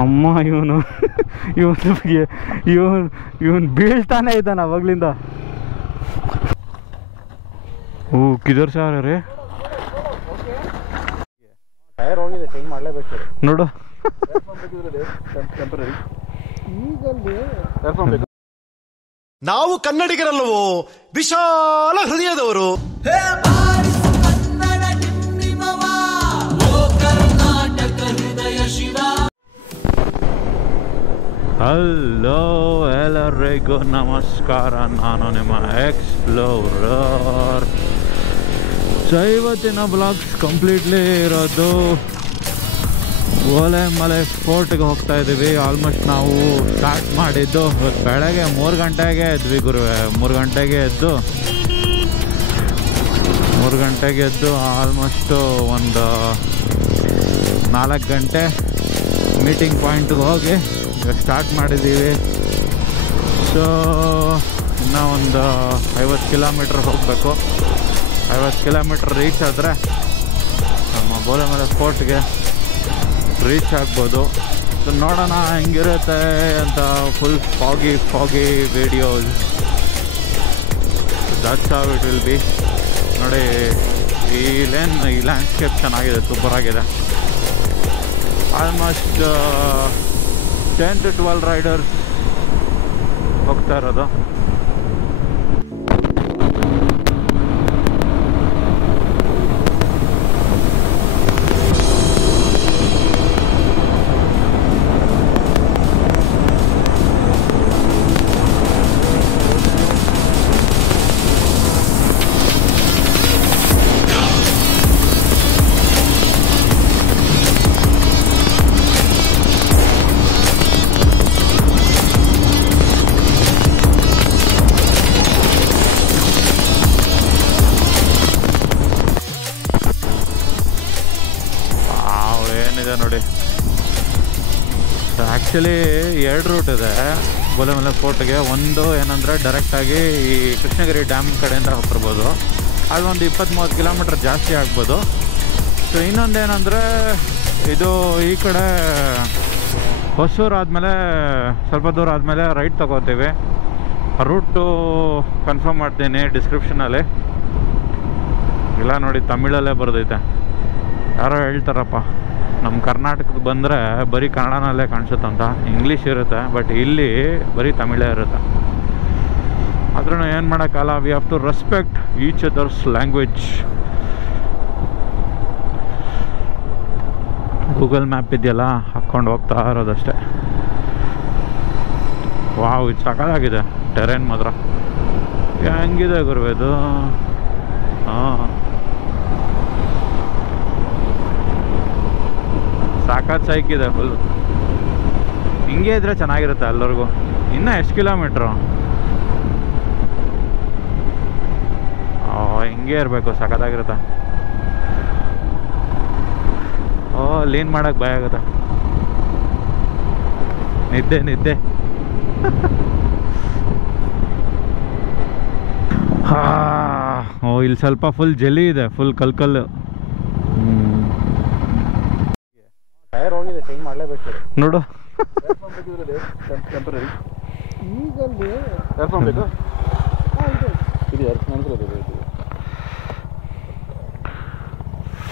ಅಮ್ಮ ಇವನು ಇವನು ಬೀಳ್ತಾನೆ ಇದ್ದಾನೆ ಅವಾಗ್ಲಿಂದ. ಓ ಕಿದರ್ ಸಾರ ರೀ ಟೈರ್ ಹೋಗಿದೆ, ಚೇಂಜ್ ಮಾಡಲೇಬೇಕು ನೋಡು. ನಾವು ಕನ್ನಡಿಗರಲ್ಲವೋ, ವಿಶಾಲ ಹೃದಯದವರು. ಹಲೋ ಎಲ್ಲರಿಗೂ ನಮಸ್ಕಾರ, ನಾನು ನಿಮ್ಮ ಎಕ್ಸ್ಪ್ಲೋರರ್. ಸೊ ಇವತ್ತಿನ ಬ್ಲಾಗ್ಸ್ ಕಂಪ್ಲೀಟ್ಲಿ ಇರೋದು ಓಲೆಮಲೆ ಫೋರ್ಟ್ಗೆ ಹೋಗ್ತಾ ಇದ್ದೀವಿ. ಆಲ್ಮೋಸ್ಟ್ ನಾವು ಸ್ಟಾರ್ಟ್ ಮಾಡಿದ್ದು ಬೆಳಗ್ಗೆ 3 ಗಂಟೆಗೆ ಎದ್ವಿ ಗುರುವೆ. 3 ಗಂಟೆಗೆ ಎದ್ದು ಆಲ್ಮೋಸ್ಟು ಒಂದು 4 ಗಂಟೆ ಮೀಟಿಂಗ್ ಪಾಯಿಂಟ್ಗೆ ಹೋಗಿ ಸ್ಟಾರ್ಟ್ ಮಾಡಿದ್ದೀವಿ. ಸೊ ಇನ್ನೂ ಒಂದು 50 ಕಿಲೋಮೀಟ್ರ್ ಹೋಗಬೇಕು. 50 ಕಿಲೋಮೀಟ್ರ್ ರೀಚ್ ಆದರೆ ನಮ್ಮ ಓಲೆಮಲೆ ಫೋರ್ಟ್ಗೆ ರೀಚ್ ಆಗ್ಬೋದು. ಸೊ ನೋಡೋಣ ಹೆಂಗಿರುತ್ತೆ ಅಂತ. Full ಫಾಗಿ videos, that's how it will be. ನೋಡಿ ಈ ಲ್ಯಾಂಡ್ಸ್ಕೇಪ್ ಚೆನ್ನಾಗಿದೆ, ಸೂಪರಾಗಿದೆ. ಆಲ್ಮೋಸ್ಟ್ 10 to 12 ರೈಡರ್ಸ್ ಹೋಗ್ತಾ ಇರೋದು. ನೋಡಿ, ಆ್ಯಕ್ಚುಲಿ 2 ರೂಟ್ ಇದೆ ಓಲೆಮಲೆ ಫೋರ್ಟ್ಗೆ. ಒಂದು ಏನಂದರೆ ಡೈರೆಕ್ಟಾಗಿ ಈ ಕೃಷ್ಣಗಿರಿ ಡ್ಯಾಮ್ ಕಡೆಯಿಂದ ಹೋಗ್ತಿರ್ಬೋದು, ಅದೊಂದು 20-30 ಕಿಲೋಮೀಟ್ರ್ ಜಾಸ್ತಿ ಆಗ್ಬೋದು. ಸೊ ಇನ್ನೊಂದೇನೆಂದರೆ ಇದು ಈ ಕಡೆ ಹೊಸೂರು ಆದಮೇಲೆ ಸ್ವಲ್ಪ ದೂರ ಆದಮೇಲೆ ರೈಟ್ ತೊಗೋತೀವಿ. ರೂಟು ಕನ್ಫರ್ಮ್ ಮಾಡ್ತೀನಿ ಡಿಸ್ಕ್ರಿಪ್ಷನಲ್ಲಿ. ಇಲ್ಲ ನೋಡಿ, ತಮಿಳಲ್ಲೇ ಬರೆದೈತೆ. ಯಾರೋ ಹೇಳ್ತಾರಪ್ಪ, ನಮ್ಮ ಕರ್ನಾಟಕಕ್ಕೆ ಬಂದರೆ ಬರೀ ಕನ್ನಡನಲ್ಲೇ ಕಾಣಿಸುತ್ತಂತ. ಇಂಗ್ಲೀಷ್ ಇರುತ್ತೆ, ಬಟ್ ಇಲ್ಲಿ ಬರೀ ತಮಿಳೇ ಇರುತ್ತೆ. ಆದ್ರೂ ಏನು ಮಾಡೋಕ್ಕಲ್ಲ, we have to respect each others language. Google map ಇದೆಯಲ್ಲ, ಹಾಕ್ಕೊಂಡು ಹೋಗ್ತಾ ಇರೋದಷ್ಟೇ. ವಾವ್, ಇದು ಸಕಾಲಾಗಿದೆ ಟೆರೇನ್ ಮಾತ್ರ. ಹೆಂಗಿದೆ ಗುರುವೇದು. ಹಾಂ, ಸಾಕಾತ್ ಸೈಕಿದೆ ಫುಲ್ಲು. ಹಿಂಗೆ ಇದ್ರೆ ಚೆನ್ನಾಗಿರುತ್ತೆ ಎಲ್ಲರಿಗೂ. ಇನ್ನೂ ಎಷ್ಟು ಕಿಲೋಮೀಟ್ರು? ಹಿಂಗೆ ಇರಬೇಕು, ಸಖತ್ತಾಗಿರುತ್ತೆ. ಲೀನ್ ಮಾಡೋಕ್ಕೆ ಭಯ ಆಗುತ್ತೆ. ನಿದ್ದೆ ಇಲ್ಲಿ ಸ್ವಲ್ಪ ಫುಲ್ ಜಲಿ ಇದೆ, ಫುಲ್ ಕಲ್ಕಲ್ಲು. ಟೈರ್ ಹೋಗಿದೆ, ಚೇಂಜ್ ಮಾಡಲೇಬೇಕು ನೋಡು.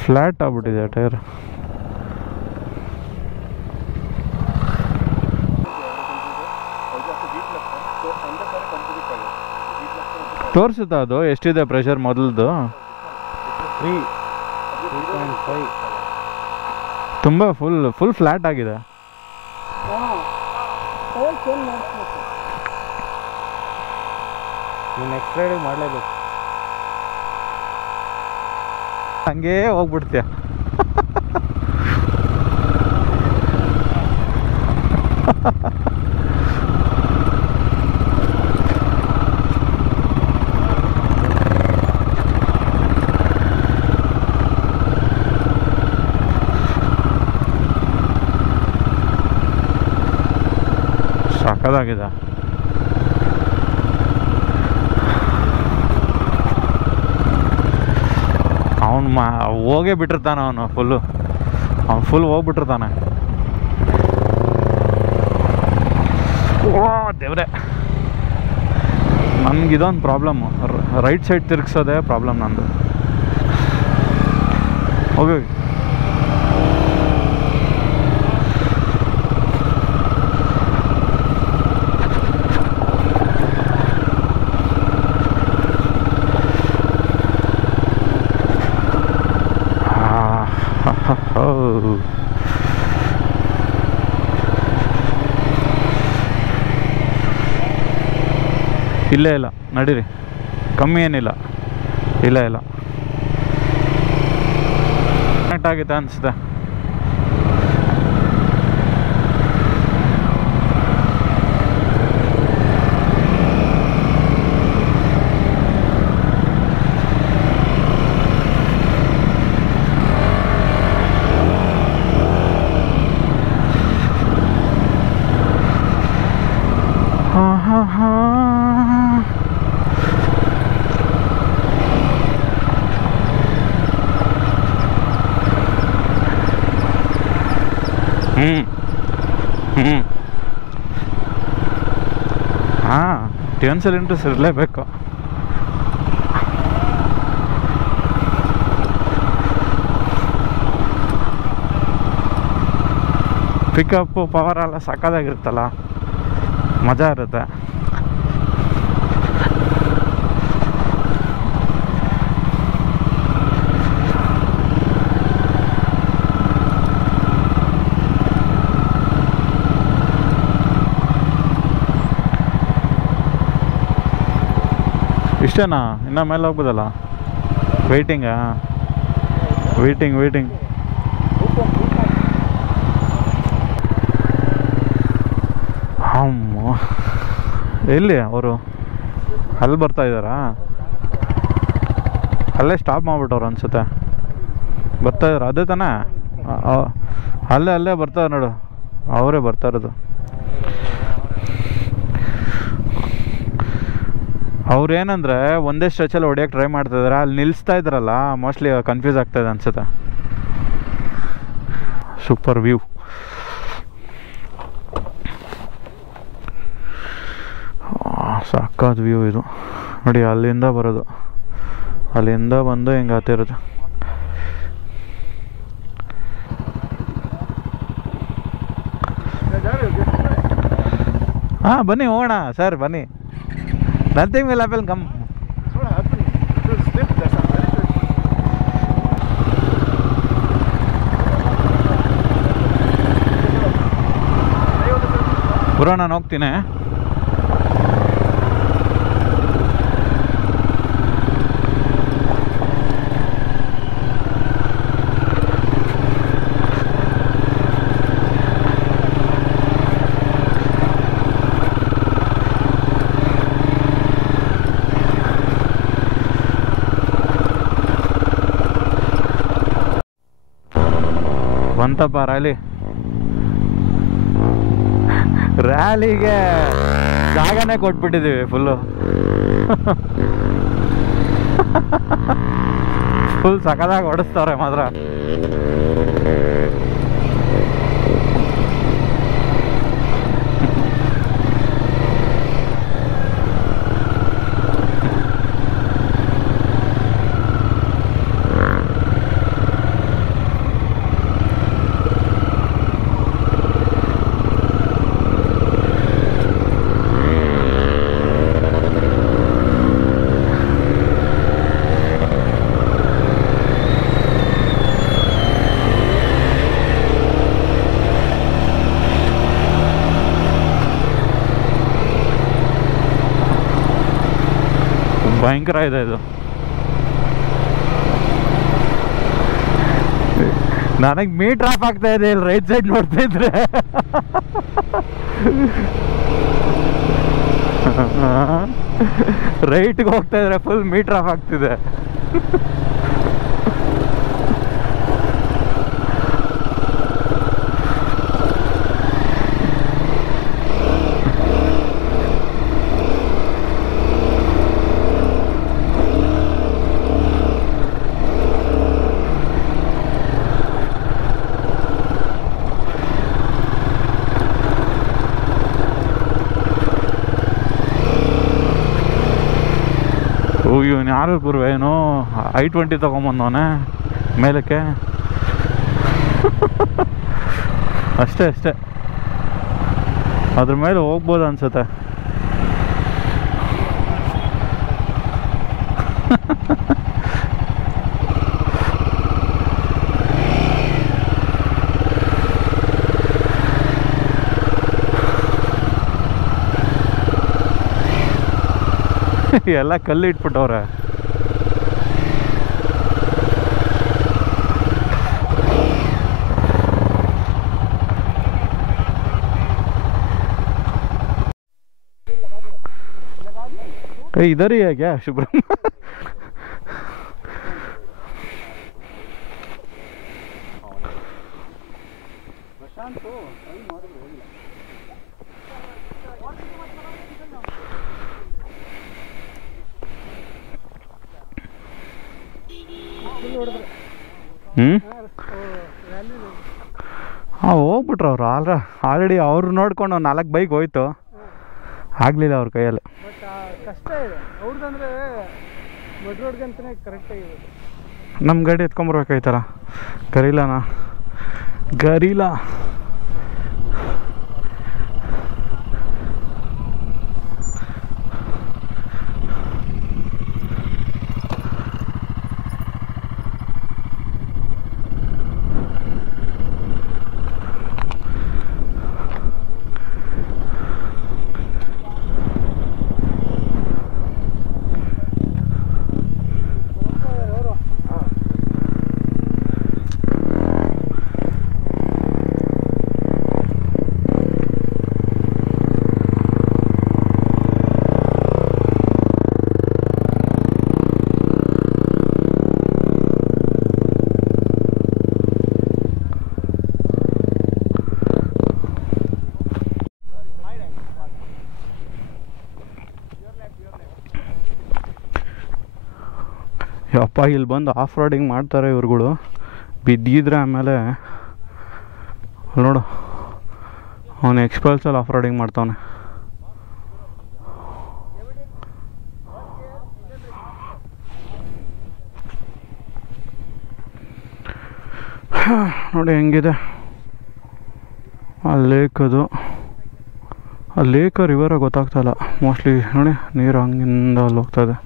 ಫ್ಲಾಟ್ ಆಗ್ಬಿಟ್ಟಿದೆ ಟೈರ್. ತೋರಿಸುತ್ತಾ ಅದು ಎಷ್ಟಿದೆ ಪ್ರೆಷರ್ ಮೊದಲದು? 3.5. ತುಂಬ ಫುಲ್ ಫ್ಲಾಟ್ ಆಗಿದೆ. ನೆಕ್ಸ್ಟ್ ರೈಡಿಗೆ ಮಾಡಲೇಬೇಕು. ಹಂಗೇ ಹೋಗ್ಬಿಡ್ತೀಯ. ಸಾಕಾಗಿದೆ. ಅವನು ಹೋಗೇ ಬಿಟ್ಟಿರ್ತಾನೆ, ಅವನು ಫುಲ್ ಹೋಗ್ಬಿಟ್ಟಿರ್ತಾನೆ. ಓ ದೇವ್ರೆ, ನನಗಿದೊಂದು ಪ್ರಾಬ್ಲಮ್ಮು, ರೈಟ್ ಸೈಡ್ ತಿರುಗಿಸೋದೇ ಪ್ರಾಬ್ಲಮ್ ನಂದು. ಹೋಗಿ ಇಲ್ಲೇ ಇಲ್ಲ, ನಡೀರಿ, ಕಮ್ಮಿ ಏನಿಲ್ಲ, ಇಲ್ಲ ಇಲ್ಲ ಕನೆಕ್ಟ್ ಆಗಿದೆ ಅನಿಸುತ್ತೆ. ಹಾಂ, ಟ್ಯೂನ್ ಸಿಲಿಂಡರ್ಸ್ ಇರಲೇಬೇಕು. ಪಿಕಪ್ಪು ಪವರ್ ಎಲ್ಲ ಸಕ್ಕದಾಗಿರುತ್ತಲ್ಲ, ಮಜಾ ಇರುತ್ತೆ. ಇಷ್ಟೇನಾ? ಇನ್ನು ಮೇಲೆ ಹೋಗ್ಬೋದಲ್ಲ? ವೆಯ್ಟಿಂಗಾ? ವೆಯ್ಟಿಂಗ್ ಅಮ್ಮ, ಎಲ್ಲಿ ಅವರು? ಅಲ್ಲಿ ಬರ್ತಾ ಇದ್ದಾರಾ? ಅಲ್ಲೇ ಸ್ಟಾಪ್ ಮಾಡಿಬಿಟ್ಟವ್ರು ಅನ್ಸುತ್ತೆ. ಬರ್ತಾ ಇದ್ದಾರೆ, ಅದೇ ತಾನೇ? ಅಲ್ಲೇ ಬರ್ತಾರೆ ನೋಡು, ಅವರೇ ಬರ್ತಾ ಇರೋದು. ಅವ್ರು ಏನಂದರೆ ಒಂದೇ ಸ್ಟ್ರೆಚಲ್ಲಿ ಹೊಡಿಯೋಕ್ಕೆ ಟ್ರೈ ಮಾಡ್ತಾಯಿದ್ದಾರೆ, ಅಲ್ಲಿ ನಿಲ್ಲಿಸ್ತಾ ಇದ್ದಾರಲ್ಲ, ಮೋಸ್ಟ್ಲಿ ಕನ್ಫ್ಯೂಸ್ ಆಗ್ತಾಯಿದೆ ಅನ್ಸುತ್ತೆ. Super view. ಸಾಕಾದ ವ್ಯೂ ಇದು ನೋಡಿ, ಅಲ್ಲಿಂದ ಬರೋದು, ಅಲ್ಲಿಂದ ಬಂದು ಹಿಂಗೆ ಆಗ್ತಿರೋದು. ಹಾಂ, ಬನ್ನಿ ಹೋಗೋಣ ಸರ್, ಬನ್ನಿ. Nothing will happen, come. Bro, ನಾನು ಹೋಗ್ತೀನಿ. ಬಂತಪ್ಪ ರ್ಯಾಲಿಗೆ ಜಾಗನೇ ಕೊಟ್ಬಿಟ್ಟಿದ್ದೀವಿ ಫುಲ್ ಸಕದಾಗಿ ಹೊಡಿಸ್ತಾರೆ ಮಾತ್ರ. ಭಯಂಕರ ಇದೆ ಇದು. ನನಗೆ ಮೀಟರ್ ಆಫ್ ಆಗ್ತಾ ಇದೆ ಇಲ್ಲಿ ರೈಟ್ ಸೈಡ್ ನೋಡ್ತಾ ಇದ್ರೆ. ರೈಟ್ಗೆ ಹೋಗ್ತಾ ಇದ್ರೆ ಫುಲ್ ಮೀಟರ್ ಆಫ್ ಆಗ್ತಿದೆ. ಇವನು ಯಾರು ಗುರುವೆ ಏನೋ I-20 ತೊಗೊಂಬಂದವನೆ ಮೇಲಕ್ಕೆ. ಅಷ್ಟೇ ಅದ್ರ ಮೇಲೆ ಹೋಗ್ಬೋದು ಅನ್ಸುತ್ತೆ. ಎಲ್ಲ ಕಲ್ಲು ಇಟ್ಬಿಟ್ಟವ್ರೆ. इधर ही है क्या शुभ्रम? ಹೋಗ್ಬಿಟ್ರು ಅವ್ರು ಆಲ್ರೆಡಿ ಅವ್ರು ನೋಡ್ಕೊಂಡು 4 ಬೈಕ್ ಹೋಯ್ತು, ಆಗಲಿಲ್ಲ ಅವ್ರ ಕೈಯಲ್ಲಿ. ಕಷ್ಟ ಇದೆ ಅವ್ರದಂದ್ರೆ ಮಡ್ ರೋಡ್ಗಂತಲೇ ಕರೆಕ್ಟಾಗಿ ನಮ್ಮ ಗಾಡಿ ಎತ್ಕೊಂಬರ್ಬೇಕಾಯ್ತಲ್ಲ. ಗರೀಲಾ ಅಪ್ಪ ಇಲ್ಲಿ ಬಂದು ಆಫ್ ರೋಡಿಂಗ್ ಮಾಡ್ತಾರೆ ಇವ್ರುಗಳು. ಬಿದ್ದಿದ್ರೆ ಆಮೇಲೆ ನೋಡು ಅವನು ಎಕ್ಸ್ಪಲ್ಸಲ್ಲಿ ಆಫ್ ರೋಡಿಂಗ್ ಮಾಡ್ತಾವನೆ. ನೋಡಿ ಹೆಂಗಿದೆ ಆ ಲೇಕ್. ಅದು ಆ ಲೇಕ್ ರಿವರ ಗೊತ್ತಾಗ್ತಾಯಿಲ್ಲ ಮೋಸ್ಟ್ಲಿ. ನೋಡಿ ನೀರು ಹಂಗಿಂದ ಅಲ್ಲಿ ಹೋಗ್ತಾಯಿದೆ.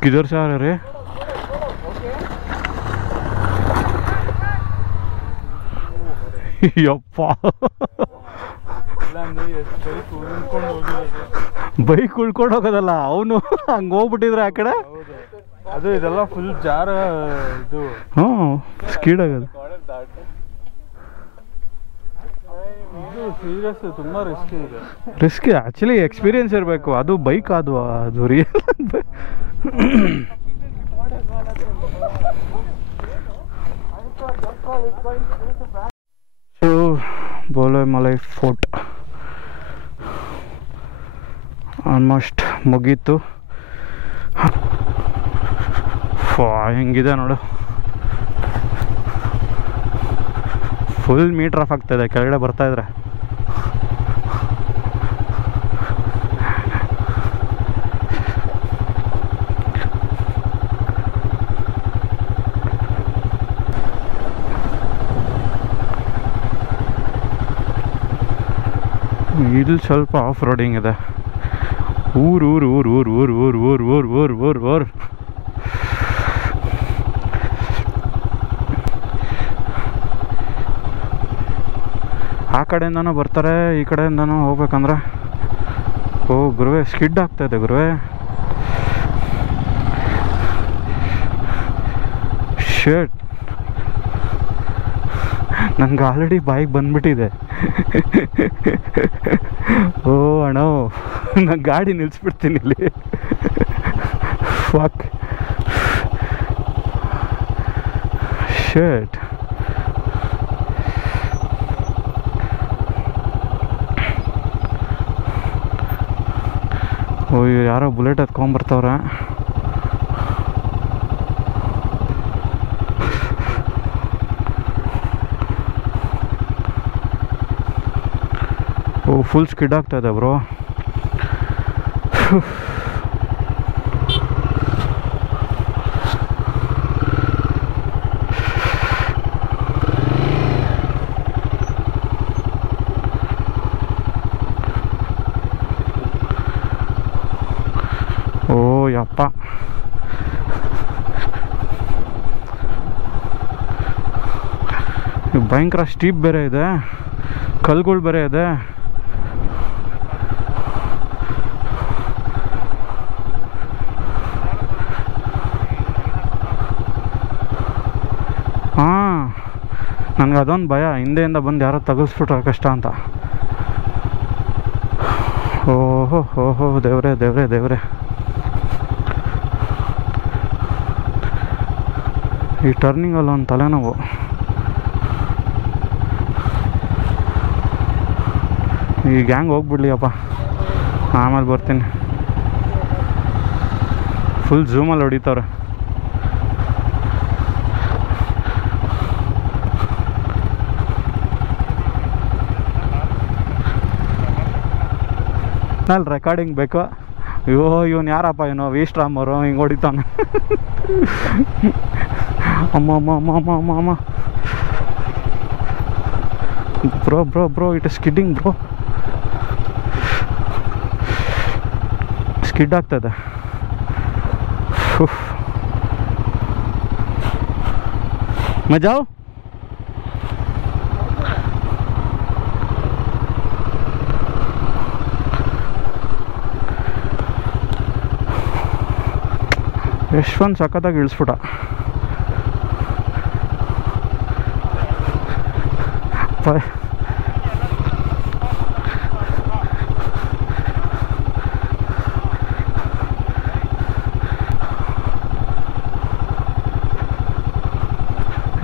किधर से आ रहे रे? ಯಪ್ಪ ಬೈಕ್ ಉಳ್ಕೊಂಡು ಹೋಗೋದಲ್ಲ, ಅವನು ಹಂಗೆ ಹೋಗ್ಬಿಟ್ಟಿದ್ರೆ ಆ ಕಡೆ. ಅದು ಇದೆಲ್ಲ ಫುಲ್ ಜಾರ ಇದು. ಹ್ಞೂ ಸ್ಪೀಡ್ ಆಗೋದು. ಇದು ಸೀರಿಯಸ್ ತುಂಬ ರಿಸ್ಕಿ ಇದೆ. ರಿಸ್ಕಿ ಆ್ಯಕ್ಚುಲಿ ಎಕ್ಸ್ಪೀರಿಯನ್ಸ್ ಇರಬೇಕು. ಅದು ಬೈಕ್ ಅದು ರಿಯಲ್. ಸೊ ಬೋಲೆಮಲೈ ಫೋರ್ಟ್ ಆಲ್ಮೋಸ್ಟ್ ಮುಗೀತು. ಹೆಂಗಿದೆ ನೋಡು, ಫುಲ್ ಮೀಟರ್ ಆಫ್ ಆಗ್ತಾಯಿದೆ ಕೆಳಗಡೆ ಬರ್ತಾಯಿದ್ರೆ. ಇಲ್ಲಿ ಸ್ವಲ್ಪ ಆಫ್ ರೋಡಿಂಗ್ ಇದೆ. ಊರು ಊರು ಊರು ಊರು ಊರು ಊರು ಊರು ಊರು ಊರು ಊರು ಊರು ಆ ಕಡೆಯಿಂದನೂ ಬರ್ತಾರೆ, ಈ ಕಡೆಯಿಂದನೂ ಹೋಗ್ಬೇಕಂದ್ರೆ. ಓ ಗುರುವೆ ಸ್ಕಿಡ್ ಆಗ್ತಾಯಿದೆ ಗುರುವೆ. ಶರ್ಟ್ ನನಗೆ ಆಲ್ರೆಡಿ ಬಾಯಿಗೆ ಬಂದ್ಬಿಟ್ಟಿದೆ. ಓ ಅಣ್ಣ ನಾನು ಗಾಡಿ ನಿಲ್ಲಿಸ್ಬಿಡ್ತೀನಿ ಇಲ್ಲಿ. ಫಕ್ ಶರ್ಟ್ ಓ ಯಾರೋ ಬುಲೆಟ್ ಎತ್ಕೊಂಬರ್ತಾವ್ರೆ. ಓ ಫುಲ್ ಸ್ಕಿಡ್ ಆಗ್ತಾ ಇದೆ ಬ್ರೋ. ಓ ಯಪ್ಪ, ಭಯಂಕರ ಸ್ಟೀಪ್ ಬೇರೆ ಇದೆ, ಕಲ್ಗಳು ಬೇರೆ ಇದೆ. ಹಾಂ, ನನಗೆ ಅದೊಂದು ಭಯ, ಹಿಂದೆಯಿಂದ ಬಂದು ಯಾರೋ ತಗಲ್ಸ್ಬಿಟ್ರೆ ಕಷ್ಟ ಅಂತ. ಓಹೋ ಓಹೋ ದೇವ್ರೆ ದೇವ್ರೆ ದೇವ್ರೆ. ಈ ಟರ್ನಿಂಗಲ್ಲಿ ಒಂದು ತಲೆನೋವು. ಈ ಗ್ಯಾಂಗ್ ಹೋಗ್ಬಿಡ್ಲಿಯಪ್ಪ, ಆಮೇಲೆ ಬರ್ತೀನಿ. ಫುಲ್ ಝೂಮಲ್ಲಿ ಹೊಡಿತವ್ರೆ. ನಲ್ಲಿ ರೆಕಾರ್ಡಿಂಗ್ ಬೇಕು. ಅಯ್ಯೋ ಇವನು ಯಾರಪ್ಪ, ಇವನು ವಿಶ್ರಾಮ್ ಅವರು ಹಿಂಗೆ ಹೊಡಿತಾನೆ. ಅಮ್ಮ ಅಮ್ಮ ಅಮ್ಮ ಅಮ್ಮ ಅಮ್ಮ ಅಮ್ಮ. Bro bro bro, it is skidding bro, skid ಆಗ್ತದೆ. ಮಜಾವ್ ಯಶ್ವಂತ್ ಸಖತ್ತಾಗಿ ಇಳಿಸ್ಬಿಟ್ಟ.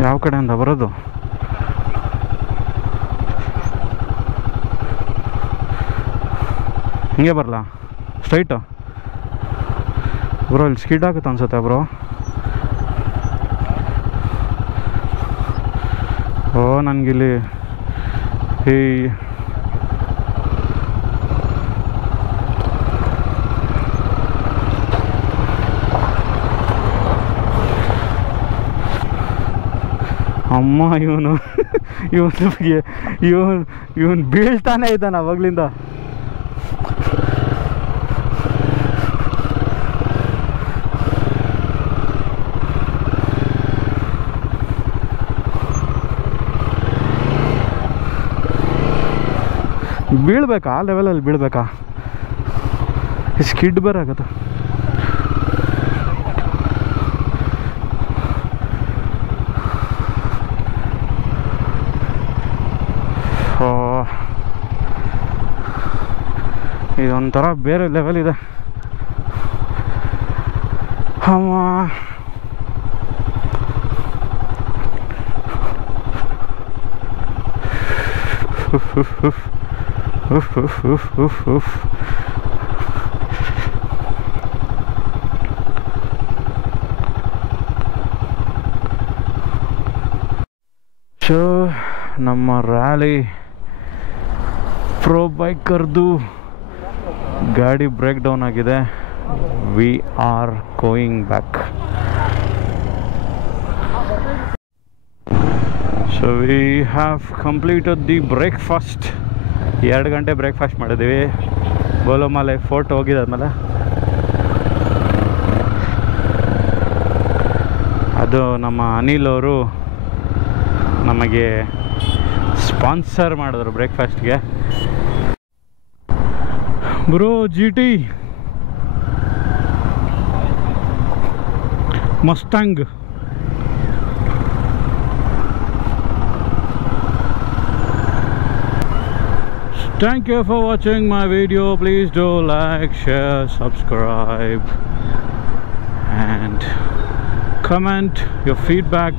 ಯಾವ ಕಡೆಯಿಂದ ಬರೋದು? ಹಿಂಗೆ ಬರಲ್ಲ ಸ್ಟ್ರೈಟು ಬ್ರೋ? ಇಲ್ಲಿ ಸ್ಕಿಡ್ ಆಗುತ್ತೆ ಅನ್ಸುತ್ತೆ ಬ್ರೋ. ಓ ನನಗಿಲ್ಲಿ ಈ ಅಮ್ಮ ಇವನು ಇವನು ಬೀಳ್ತಾನೆ ಇದ್ದಾನೆ ಅವಾಗ್ಲಿಂದ. ಬೀಳ್ಬೇಕಾ? ಆ ಲೆವೆಲಲ್ಲಿ ಬೀಳ್ಬೇಕಾ? ಸ್ಕಿಡ್ ಬೇರೆ ಆಗುತ್ತೆ. ಓ ಇದೊಂಥರ ಬೇರೆ ಲೆವೆಲ್ ಇದೆ. ಅಮ್ಮ ಸೊ ನಮ್ಮ ರ್ಯಾಲಿ ಪ್ರೋ ಬೈಕರ್ದು ಗಾಡಿ ಬ್ರೇಕ್ ಡೌನ್ ಆಗಿದೆ. We are going back. So we have completed the breakfast. 2 ಗಂಟೆ ಬ್ರೇಕ್ಫಾಸ್ಟ್ ಮಾಡಿದ್ದೀವಿ. ಗೋಲುಮಾಲೆ ಫೋರ್ಟ್ ಹೋಗಿದ್ದಾದ್ಮೇಲೆ ಅದು ನಮ್ಮ ಅನಿಲ್ ಅವರು ನಮಗೆ ಸ್ಪಾನ್ಸರ್ ಮಾಡಿದ್ರು ಬ್ರೇಕ್ಫಾಸ್ಟ್ಗೆ. Bro GT Mustang. Thank you for watching my video. Please do like, share, subscribe and comment your feedback.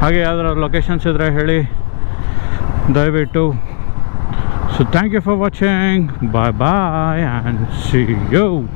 ಹಾಗೆ ಯಾವ್ದಾದ್ರು ಲೊಕೇಶನ್ಸ್ ಇದ್ದರೆ ಹೇಳಿ, ದಯವಿಟ್ಟು So thank you for watching. Bye bye and see you.